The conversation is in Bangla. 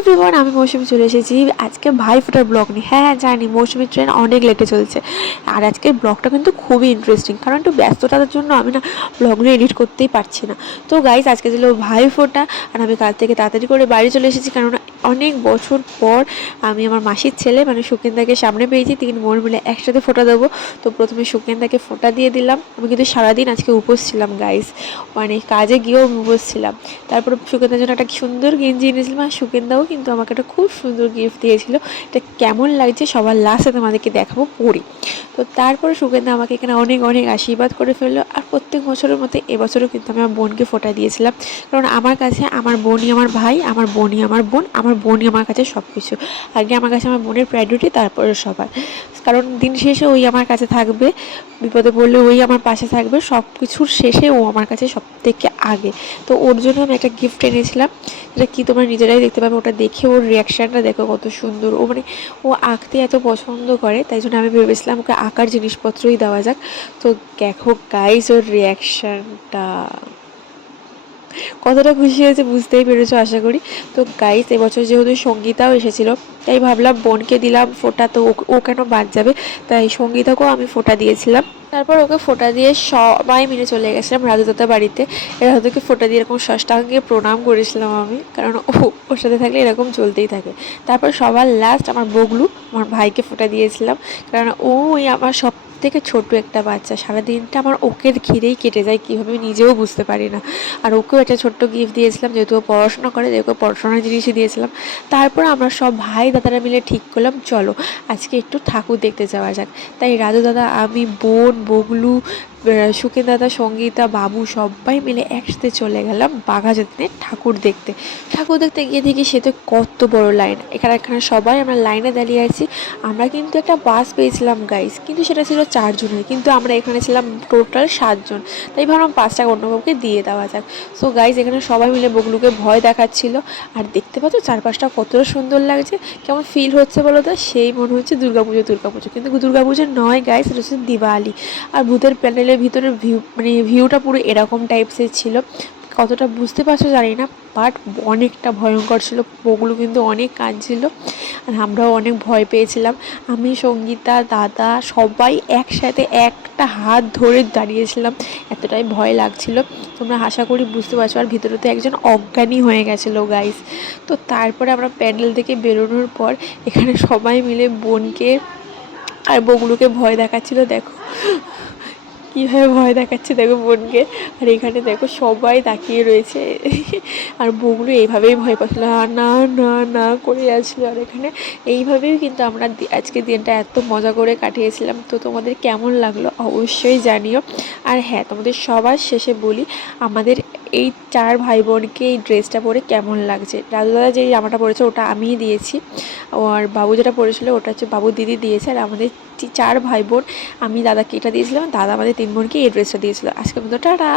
এভরিওয়ান আমি মৌসুমি চলে এসেছি। আজকে ভাই ফোটার ব্লগ নিয়ে। হ্যাঁ হ্যাঁ জানি, মৌসুমি ট্রেন অনেক লেটে চলছে। আর আজকের ব্লগটা কিন্তু খুবই ইন্টারেস্টিং কারণ একটু ব্যস্ততার জন্য আমি না ব্লগগুলো এডিট করতেই পারছি না। তো গাইজ আজকে ছিল ভাই ফোটা, আর আমি কাল থেকে তাড়াতাড়ি করে বাড়ি চলে এসেছি কারণ অনেক বছর পর আমি আমার মাসির ছেলে মানে সুকেন্দাকে সামনে পেয়েছি, তিন বোন মিলে একসাথে ফোটা দেবো। তো প্রথমে সুকেন্দাকে ফোটা দিয়ে দিলাম। আমি কিন্তু সারাদিন আজকে উপোস ছিলাম গাইজ মানে কাজে গিয়েও আমি উপোস ছিলাম। তারপর সুকেন্দার জন্য একটা সুন্দর গেঞ্জি এনেছিলাম, আর সুকেন্দাও কিন্তু আমাকে একটা খুব সুন্দর গিফট দিয়েছিল। এটা কেমন লাগছে সবার লাস্টে তোমাদেরকে দেখাবো, পড়ি। তো তারপরে সুকেন্দা আমাকে এখানে অনেক অনেক আশীর্বাদ করে ফেলল, আর প্রত্যেক বছরের মতো এবছরও কিন্তু আমি আমার বোনকে ফোটা দিয়েছিলাম। কারণ আমার কাছে আমার বোনই আমার ভাই, আমার বোনই আমার বোন, আমার বোনই আমার কাছে সব কিছু আগে আমার কাছে আমার বোনের প্রায়োরিটি তারপরে সবার। কারণ দিন শেষে ওই আমার কাছে থাকবে, বিপদে পড়লে ওই আমার পাশে থাকবে সব কিছুর শেষে ও আমার কাছে সব থেকে আগে। তো ওর জন্য আমি একটা গিফট এনেছিলাম, যেটা কি তোমরা নিজেরাই দেখতে পাবে, ওটা দেখে ওর রিয়াকশানটা দেখো কত সুন্দর। ও মানে ও আঁকতে এত পছন্দ করে, তাই জন্য আমি ভেবেছিলাম ওকে আঁকার জিনিসপত্রই দেওয়া যাক। তো দেখো গাইজ ওর রিয়াকশানটা কতটা খুশি হয়েছে বুঝতেই পেরেছ, আশা করি। তো গাইস এবছর যেহেতু সঙ্গীতাও এসেছিল, তাই ভাবলাম বোনকে দিলাম ফোটা, তো ও- কেন বাদ যাবে? তাই সঙ্গীতাকেও আমি ফোটা দিয়েছিলাম। তারপর ওকে ফোটা দিয়ে সবাই মিলে চলে গেছিলাম রাজুদাতা বাড়িতে। রাজুদাকে ফোটা দিয়ে এরকম ষষ্ঠাঙ্গে প্রণাম করেছিলাম আমি, কারণ ও ওর সাথে থাকলে এরকম চলতেই থাকে। তারপর সবার লাস্ট আমার বগলু, আমার ভাইকে ফোটা দিয়েছিলাম, কারণ ওই আমার সব থেকে ছোট একটা বাচ্চা সারা দিনটা আমার ওকে ঘিরেই কেটে যায়, কীভাবে নিজেও বুঝতে পারি না। আর ওকেও একটা ছোট্ট গিফট দিয়েছিলাম, যেহেতু ও পড়াশোনা করে যেহেতু পড়াশোনার জিনিসই দিয়েছিলাম। তারপর আমরা সব ভাই দাদারা মিলে ঠিক করলাম, চলো আজকে একটু ঠাকুর দেখতে যাওয়া যাক। তাই রাজু দাদা, আমি বোন, বগলু আহ, দাদা সঙ্গীতা বাবু সবাই মিলে একসাথে চলে গেলাম বাঘাযতীনে ঠাকুর দেখতে। ঠাকুর দেখতে গিয়ে দেখি সে তো কত বড় লাইন। এখানে এখানে সবাই আমরা লাইনে দাঁড়িয়ে আছি। আমরা কিন্তু একটা বাস পেয়েছিলাম গাইস কিন্তু সেটা ছিল চারজনের কিন্তু আমরা এখানে ছিলাম টোটাল সাতজন তাই ভাবলাম অন্য কাউকে দিয়ে দেওয়া যাক। সো গাইস এখানে সবাই মিলে বগলুকে ভয় দেখাচ্ছিল। আর দেখতে পাচ্ছ চারপাশটা কতটা সুন্দর লাগছে। কেমন ফিল হচ্ছে বলো তো? সেই মনে হচ্ছে দুর্গাপুজো দুর্গাপুজো। কিন্তু দুর্গাপুজো নয় গাইস এটা হচ্ছে দিওয়ালি। আর ভূতের প্যান্ডেলের ভিতরে ভিউ মানে ভিউটা পুরো এরকম টাইপসের ছিল। কতটা বুঝতে পারছ জানি না বাট অনেকটা ভয়ঙ্কর ছিল। বগুলো কিন্তু অনেক কাঁদছিল, আর আমরাও অনেক ভয় পেয়েছিলাম। আমি, সঙ্গীতা, দাদা সবাই একসাথে একটা হাত ধরে দাঁড়িয়েছিলাম। এতটাই ভয় লাগছিল। তোমরা আশা করি বুঝতে পারছ, আর ভিতরে তো একজন অজ্ঞানী হয়ে গেছিল গাইস তো তারপরে আমরা প্যান্ডেল থেকে বেরোনোর পর এখানে সবাই মিলে বোনকে আর বগুলোকে ভয় দেখাচ্ছিল, দেখো। কীভাবে ভয় দেখাচ্ছে দেখো বোনকে। আর এখানে দেখো সবাই তাকিয়ে রয়েছে। আর বগুলো এইভাবেই ভয় পাচ্ছিল না না না করে আসলো আর এখানে এইভাবেই কিন্তু আমরা আজকে দিনটা এত মজা করে কাটিয়েছিলাম। তো তোমাদের কেমন লাগল অবশ্যই জানিও। আর হ্যাঁ তোমাদের সবার শেষে বলি, আমাদের এই চার ভাই বোনকে এই ড্রেসটা পরে কেমন লাগছে? রাজু দাদা যে জামাটা পরেছে ওটা আমিই দিয়েছি। আর বাবু যেটা পরেছিল ওটা হচ্ছে বাবু দিদি দিয়েছে। আর আমাদের চার ভাই বোন আমি দাদাকে এটা দিয়েছিলাম দাদা আমাদের তিন বোনকে এই ড্রেসটা দিয়েছিল। আজকে মতো টাটা!